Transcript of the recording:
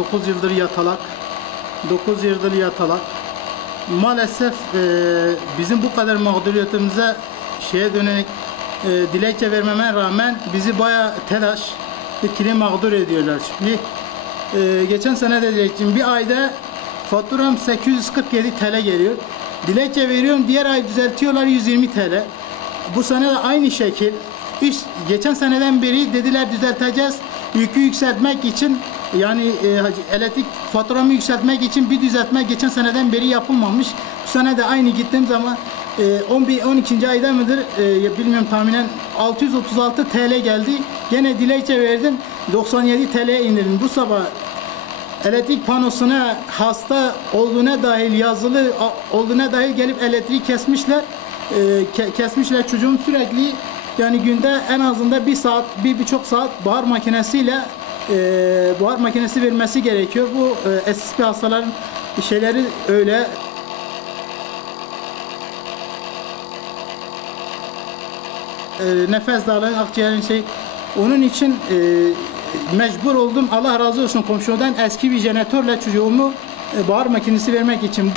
9 yıldır yatalak. 9 yıldır yatalak. Maalesef bizim bu kadar mağduriyetimize dönerek dilekçe vermeme rağmen bizi bayağı telaş, etkili mağdur ediyorlar. Şimdi geçen sene de dilekçem bir ayda faturam 847 TL geliyor. Dilekçe veriyorum, diğer ay düzeltiyorlar 120 TL. Bu sene de aynı şekil. Geçen seneden beri dediler düzelteceğiz. Yükü yükseltmek için, yani elektrik faturamı yükseltmek için bir düzeltme geçen seneden beri yapılmamış. Bu sene de aynı gittiğim zaman 12. ayda mıdır bilmiyorum, tahminen 636 TL geldi. Gene dilekçe verdim, 97 TL'ye indirdim. Bu sabah elektrik panosuna hasta olduğuna dahil, yazılı olduğuna dahil gelip elektriği kesmişler. Kesmişler çocuğum sürekli, yani günde en azından bir saat, 1,5 saat buhar makinesi vermesi gerekiyor. Bu SSP hastaların şeyleri öyle. Nefes darlığı, akciğerin onun için mecbur oldum. Allah razı olsun komşudan eski bir jeneratörle çocuğumu buhar makinesi vermek için.